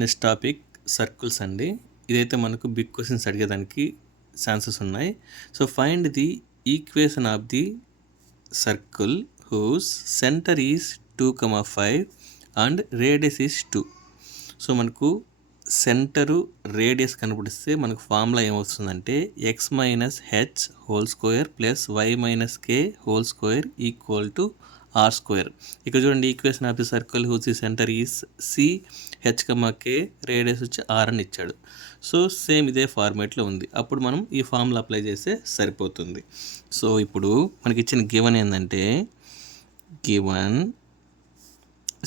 Next topic circles అండి. ఇదైతే మనకు బిగ్ క్వశ్చన్స్ అడిగేదానికి ఛాన్సెస్ ఉన్నాయి. So find the equation of the circle whose centre is 2,5 and radius is 2. So మనకు centre radius కనుపడిస్తే మనకు ఫార్ములా ఏమొస్తుందంటే x minus h whole square plus y minus k whole square equal to r square. ఇక్కడ చూడండి, equation of the circle whose the centre is C, h k, radius వచ్చి r అని ఇచ్చాడు. So same ఇదే ఫార్మేట్లో ఉంది. అప్పుడు మనం ఈ ఫార్ములా అప్లై చేస్తే సరిపోతుంది. సో ఇప్పుడు మనకి ఇచ్చిన గివన్ ఏంటంటే given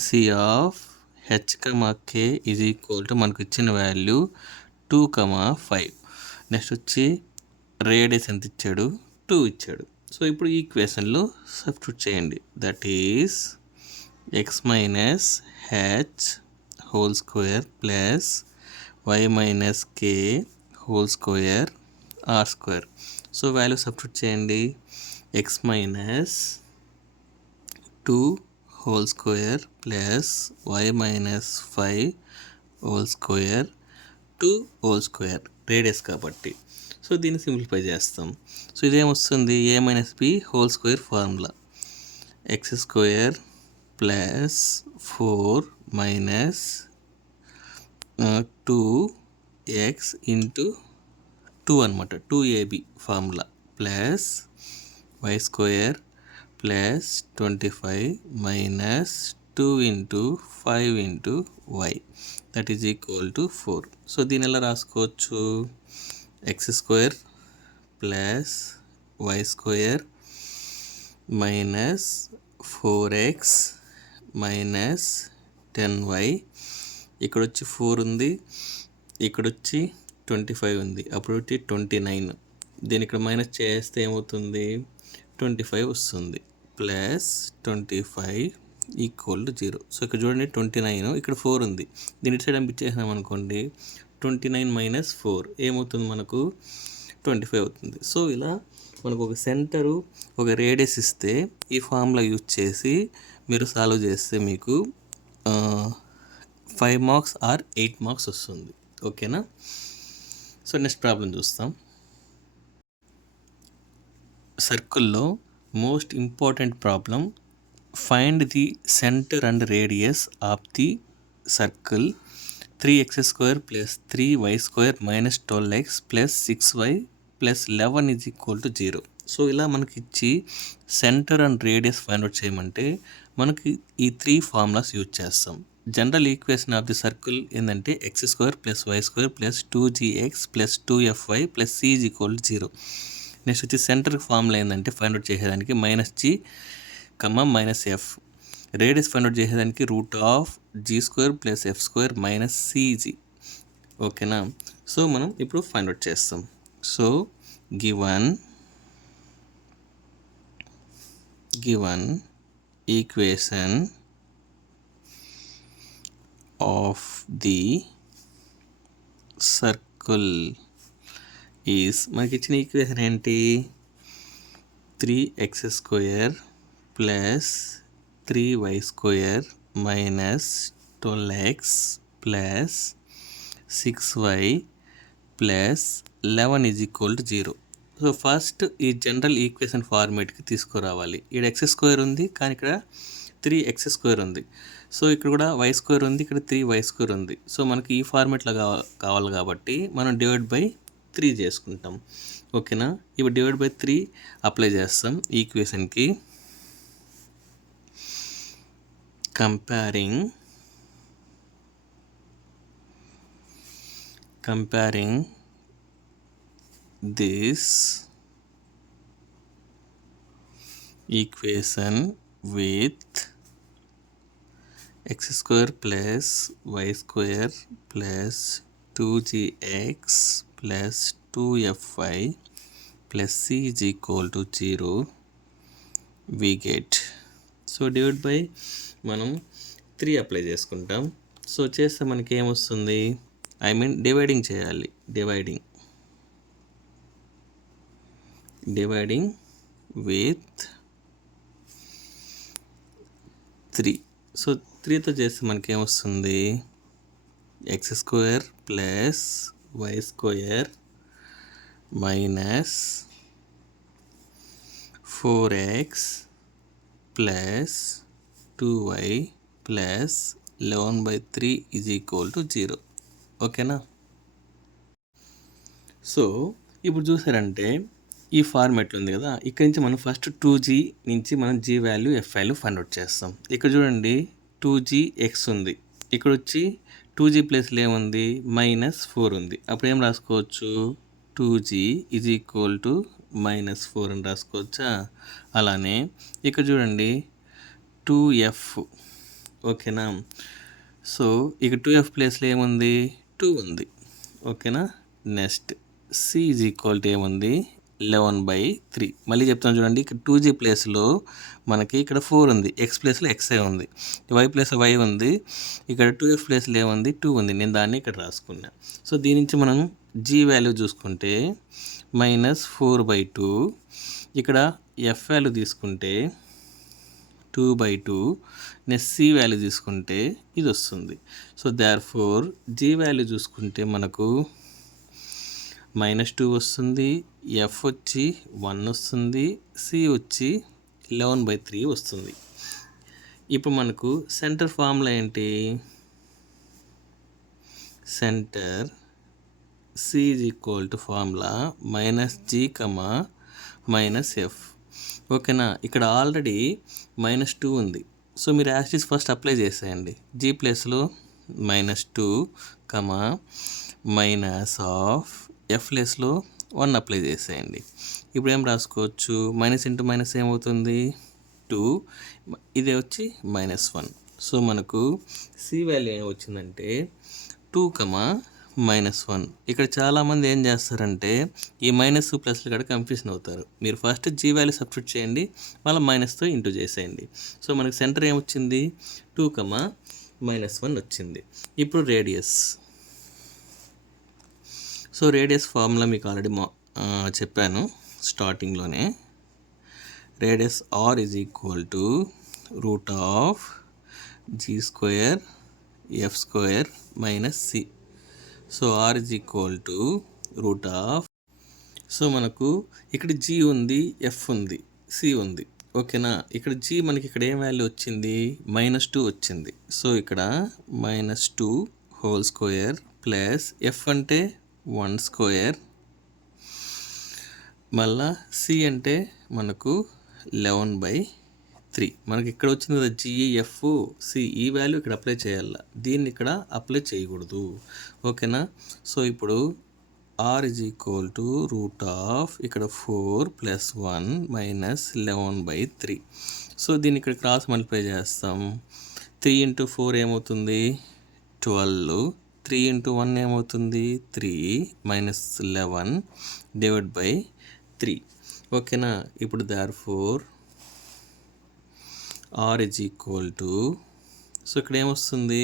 C of H K is equal to మనకు ఇచ్చిన వాల్యూ 2,5. నెక్స్ట్ వచ్చి రేడియస్ ఎంత ఇచ్చాడు, 2 ఇచ్చాడు. సో ఇప్పుడు ఈక్వేషన్లో సబ్స్టిట్యూట్ చేయండి. That is x minus h whole square plus y minus k whole square r square. So value substitute చేయండి. X minus 2 whole square plus y minus 5 whole square 2 whole square radius కాబట్టి. So దీన్ని simplify చేస్తాం. So ఇదేమొస్తుంది, a minus b whole square formula. X square plus 4 minus 2x into 2 అనమాట, 2ab formula plus why square plus 25 minus 2 into 5 into Y that is equal to 4. So దీని ఎలా రాసుకోవచ్చు, X square plus why square minus 4x minus 10y. ఇక్కడ వచ్చి 4 ఉంది, ఇక్కడ వచ్చి 25 ఉంది, అప్పుడు వచ్చి 29. దీని ఇక్కడ మైనస్ చేస్తే ఏమవుతుంది, 25 వస్తుంది. Plus 25 equal to 0. సో ఇక్కడ చూడండి 29, ఇక్కడ 4 ఉంది, దీని సైడ్ పంపించేసినాం అనుకోండి, 29 మైనస్ 4 ఏమవుతుంది, మనకు 25 అవుతుంది. సో ఇలా మనకు ఒక సెంటరు ఒక రేడియస్ ఇస్తే ఈ ఫార్ములా యూజ్ చేసి మీరు సాల్వ్ చేస్తే మీకు 5 మార్క్స్ ఆర్ 8 మార్క్స్ వస్తుంది. ఓకేనా. సో నెక్స్ట్ ప్రాబ్లం చూస్తాం. సర్కిల్లో most important problem, find the centre and radius of the circle 3x square plus 3y square minus 12x plus 6y plus 11 is equal to 0. So ఇలా మనకి ఇచ్చి centre and radius find out చేయమంటే మనకి ఈ 3 formulas use చేస్తాం. General equation of the circle ఏంటంటే x square plus why square plus 2gx plus 2fy plus c is equal to 0. Next వచ్చి centre formula ఏంటంటే ఫైండ్ అవుట్ చేసేదానికి -g, minus F. Radius find out చేసేదానికి √g² plus f² minus cg. ఓకేనా. So మనం ఇప్పుడు find out చేస్తాం. So given equation of the circle is, మనకి ఇచ్చిన ఈక్వేషన్ ఏంటి, 3x square plus 3y square minus 12x plus 6y plus 11 is equal to 0. So first ఈ general equation ఫార్మేట్కి తీసుకురావాలి. ఇక్కడ ఎక్స్ స్క్వేర్ ఉంది, కానీ ఇక్కడ 3x² ఉంది. సో ఇక్కడ కూడా వై స్క్వేర్ ఉంది, ఇక్కడ 3y² ఉంది. సో మనకి ఈ ఫార్మేట్లో కావాలి కాబట్టి మనం డివైడ్ బై 3 చేసుకుంటాం. ఓకేనా. ఇప్పుడు డివైడ్ బై 3 అప్లై చేస్తాం ఈక్వేషన్కి. comparing this equation with x square plus y square plus 2gx plus 2fy plus c is equal to 0 we get. So divide by మనం 3 అప్లై చేసుకుంటాం. సో చేస్తే మనకి ఏమొస్తుంది, డివైడింగ్ చేయాలి. Dividing with 3. సో 3తో చేస్తే మనకి ఏమొస్తుంది, X square plus why square minus 4x plus 2y plus 11/3 is equal to 0. ఓకేనా? సో ఇప్పుడు చూసారంటే ఈ ఫార్మాట్ ఉంది కదా, ఇక్కడ నుంచి మనం ఫస్ట్ 2g నుంచి మనం g value f value find out చేస్తాం. ఇక్కడ చూడండి 2gx ఉంది, ఇక్కడ వచ్చి 2g ప్లేస్లో ఏముంది -4 ఉంది. అప్పుడు ఏం రాసుకోవచ్చు 2g ఈజ్ ఈక్వల్ టు -4 అని రాసుకోవచ్చా? అలానే ఇక్కడ చూడండి 2f. ఓకేనా? సో ఇక్కడ 2f ప్లేస్లో ఏముంది 2 ఉంది. ఓకేనా? Next c is equal to ఏముంది 11/3. మళ్ళీ చెప్తాను చూడండి, ఇక్కడ 2g ప్లేస్లో మనకి ఇక్కడ 4 ఉంది, x ప్లేస్లో xi ఉంది, y ప్లేస్లో y ఉంది, ఇక్కడ 2f ప్లేస్లో ఏముంది 2 ఉంది. నేను దాన్ని ఇక్కడ రాసుకున్నా. సో దీని నుంచి మనం g వాల్యూ చూసుకుంటే -4/2, ఇక్కడ f వాల్యూ తీసుకుంటే 2/2, నెక్స్ట్ c వాల్యూ తీసుకుంటే ఇది వస్తుంది. సో దేర్ఫోర్ g వాల్యూ చూసుకుంటే మనకు -2 వస్తుంది, f వచ్చి 1 వస్తుంది, c వచ్చి 11/3 వస్తుంది. ఇప్పుడు మనకు సెంటర్ ఫార్ములా ఏంటి? Centre c is equal to formula -g, -f. ఓకేనా? ఇక్కడ ఆల్రెడీ -2 ఉంది. సో మీరు యాస్టీస్ ఫస్ట్ అప్లై చేసేయండి. g ప్లేస్లో -2, మైనస్ ఆఫ్ f ప్లేస్లో 1 అప్లై చేసేయండి. ఇప్పుడు ఏం రాసుకోవచ్చు, మైనస్ ఇంటూ మైనస్ ఏమవుతుంది 2, ఇదే వచ్చి -1. సో మనకు c వాల్యూ ఏం వచ్చిందంటే 2, -1. ఇక్కడ చాలామంది ఏం చేస్తారంటే ఈ మైనస్ ప్లస్లు కూడా కన్ఫ్యూజన్ అవుతారు. మీరు ఫస్ట్ g వాల్యూ సబ్స్టిట్యూట్ చేయండి, మళ్ళీ మైనస్తో ఇంటూ చేసేయండి. సో మనకు సెంటర్ ఏమొచ్చింది 2, -1 వచ్చింది. ఇప్పుడు రేడియస్. సో రేడియస్ ఫార్ములా మీకు ఆల్రెడీ చెప్పాను స్టార్టింగ్లోనే. Radius r is equal to √g² f² - c. So r is equal to so మనకు ఇక్కడ g ఉంది, f ఉంది, c ఉంది. ఓకేనా? ఇక్కడ g మనకి ఇక్కడ ఏం వాల్యూ వచ్చింది -2 వచ్చింది. సో ఇక్కడ -2² ప్లస్ f అంటే 1² మళ్ళా c అంటే మనకు 11/3. మనకి ఇక్కడ వచ్చింది కదా GF C, ఈ వాల్యూ ఇక్కడ అప్లై చేయాలి, దీన్ని ఇక్కడ అప్లై చేయకూడదు. ఓకేనా? సో ఇప్పుడు r ఈజ్ ఈక్వల్ టు ఇక్కడ 4 + 1 - 11/3. సో దీన్ని ఇక్కడ క్రాస్ మల్టిప్లై చేస్తాం. 3 × 4 ఏమవుతుంది 12, 3 × 1 ఏమవుతుంది 3 - 11/3. ఓకేనా? ఇప్పుడు therefore r is equal to, so ఇక్కడ ఏమొస్తుంది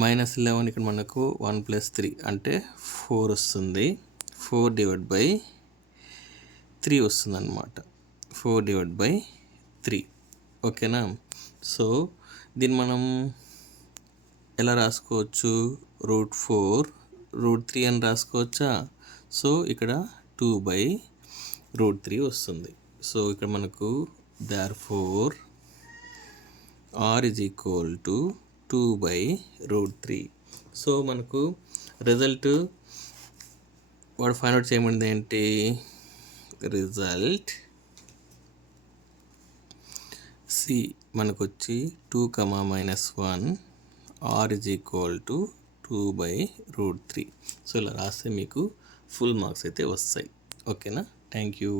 -11, ఇక్కడ మనకు 1 + 3 అంటే 4 వస్తుంది. 4/3 వస్తుంది అన్నమాట, 4/3. ఓకేనా? సో దీన్ని మనం ఎలా రాసుకోవచ్చు √4 √3 అని రాసుకోవచ్చా? సో ఇక్కడ 2/√3 వస్తుంది. సో ఇక్కడ మనకు therefore r is equal to 2/√3. So మనకు రిజల్ట్ వాడు ఫైండ్ అవుట్ చేయమంది ఏంటి, రిజల్ట్ c మనకు వచ్చి 2, -1, r is equal to 2/√3. So ఇలా రాస్తే మీకు ఫుల్ మార్క్స్ అయితే వస్తాయి. ఓకేనా? Thank you.